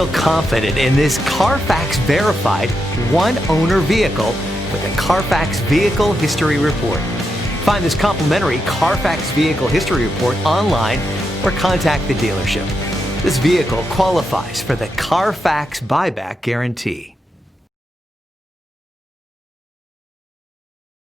Feel confident in this CARFAX verified one-owner vehicle with a CARFAX Vehicle History Report. Find this complimentary CARFAX Vehicle History Report online or contact the dealership. This vehicle qualifies for the CARFAX buyback guarantee.